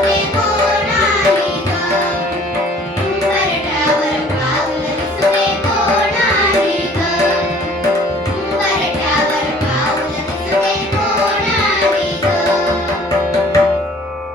we go.